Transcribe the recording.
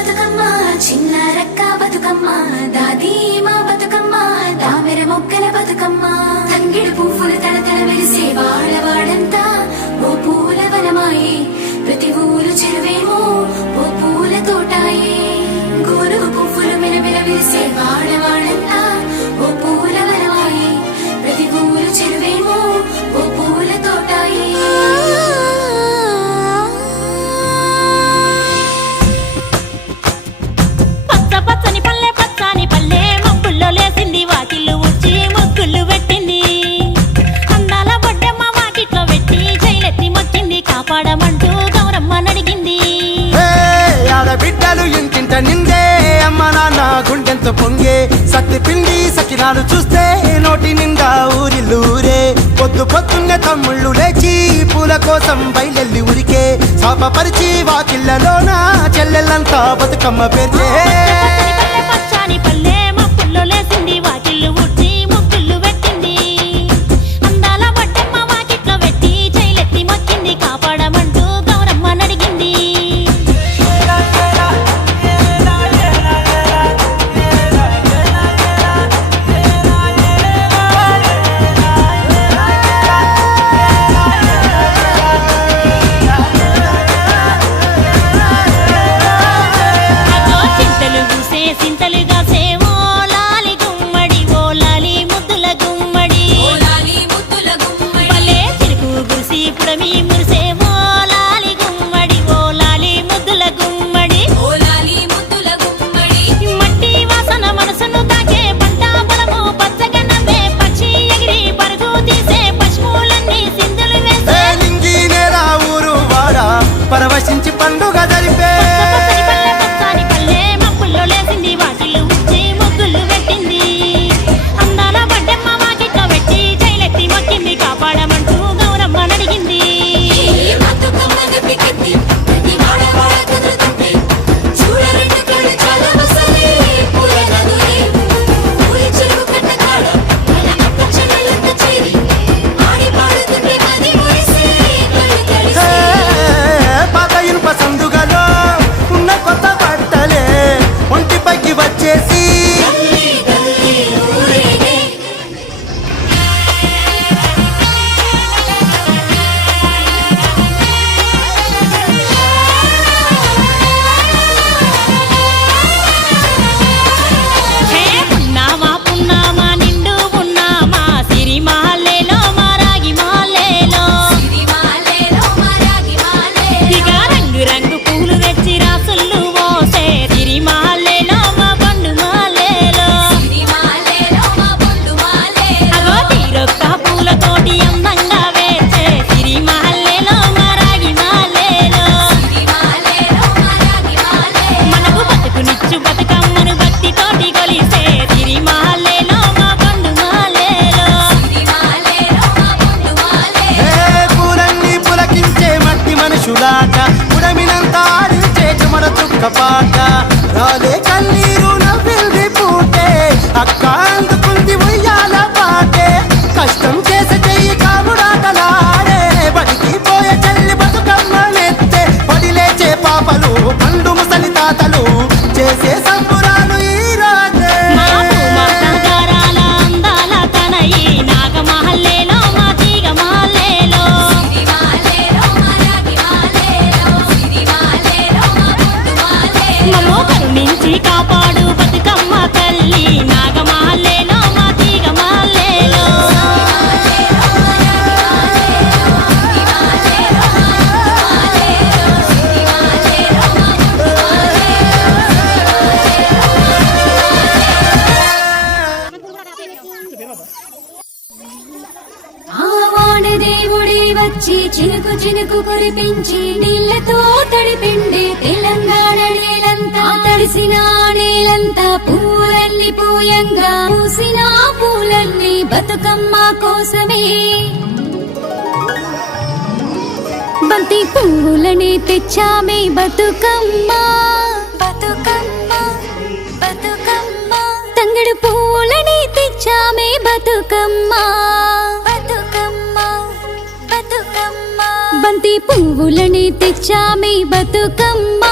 బతుకమ్మ చిన్న రక్క బతుకమ్మ దాది మా బతుకమ్మ దామెర మొక్కల బతుకమ్మ తంగిడు పువ్వులు తడతడ వెలిసే వాడవాడంతా ఓ పూల వనమాయే ప్రతి ఊరు చెరువేమో ఓ పూల తోటాయే గోరు పువ్వులు మెలమెల వెలిసే వాడవాడంతా ఓ పూల వనమాయే ప్రతి ఊరు చెరువేమో ఓ పూల తోటాయే లేసింది వాకిళ్ళు ఉచ్చి ముగ్గులు పెట్టింది అందాల బొడ్డమ్మ వాకిట్లో పెట్టి జైలెత్తి మొక్కింది కాపాడమంటూ గౌరమ్మ నడిగింది ఆడబిడ్డలు ఇంటింట నిందే అమ్మ నాన్న గుండెంతో పొంగే సత్తి పిండి సకినాలు చూస్తే నోటి నిండా ఊరిల్లూరే పొద్దు పొద్దున్నే తమ్ముళ్ళు లేచి పూల కోసం బయలెల్లి ఉరికే శాపపరిచి వాకిళ్ళలోన చెల్లెళ్ళంతా బతుకమ్మ పేర్చే పచ్చాని పల్లె లేసింది వాకిళ్ళు ఉడ్చి ముగ్గులు పెట్టింది అందాల బొడ్డమ్మ వాకిట్లో పెట్టి జైలెత్తి మొక్కింది కాపాడమంటూ గౌరమ్మ నడిగింది చింతలు పూసే సింతలుగా పరవశించి పండుగ జరిపే పచ్చని పల్లె మబ్బుల్లో లేసింది వాకిళ్ళు ఉచ్చి ముగ్గులు పెట్టింది అందాల బొడ్డమ్మ వాకిట్లో పెట్టి జైలెత్తి మొక్కింది కాపాడమంటూ గౌరమ్మ నడిగింది సందుగలో ఉన్న కొత్త బట్టలే ఒంటిపైకి వచ్చేసి పున్నామా నిండు పున్నామా సిరి మహల్లేలో మారాగి మహల్లేలో ఇక రంగు రంగు పూలు తెచ్చి రాసుళ్ళు మోసే సిరి మహల్లేలో మా పండు మహల్లేలో అగో తీరొక్క పూలతోటి అందంగా వేసే సిరి మహల్లేలో మారాగి మహల్లేలో మనకు బతుకునిచ్చు బతుకమ్మను భక్తితోటి కొలిసే సిరి మహల్లేలో మా పండు మహల్లేలో పూలన్నీ పులకించే మట్టి మనుషులాట ఉడమినంత ఆడించే చెమర చుక్క పాట రాలే కన్నీరు నవ్వింది పూటే అక్క అందుకుంది ఉయ్యాల పాటే కష్టం చేసే చెయ్యి కాముడాటలాడే బడికి పోయే చెల్లి బతుకమ్మ నెత్తే పడి లేచే పాపలు పండు ముసలి తాతలు చేసే సంబురాలు ఈ రాజే నగరాల అందాల తనయి నాగ మహల్లేలో మా తీగ మహల్లేలో మమ్మో కరుణించి కాపాడు బతుకమ్మ తల్లి నాగ మహల్లేలో మా తీగ మహల్లేలో దేవుడి వచ్చి చినుకు చినుకు కురిపించి నీళ్లతో తడిపిండే తెలంగాణ నేలంతా తడిసిన నేలంతా పూలన్నీ పూయంగా పూసిన పూలన్నీ బతుకమ్మ కోసమే బంతి పువ్వులని తెచ్చామే బతుకమ్మ బతుకమ్మ బతుకమ్మ తంగడు పూలని తెచ్చామే బతుకమ్మ బతుకమ్మ బతుకమ్మ బంతి పువ్వులని తెచ్చామే బతుకమ్మ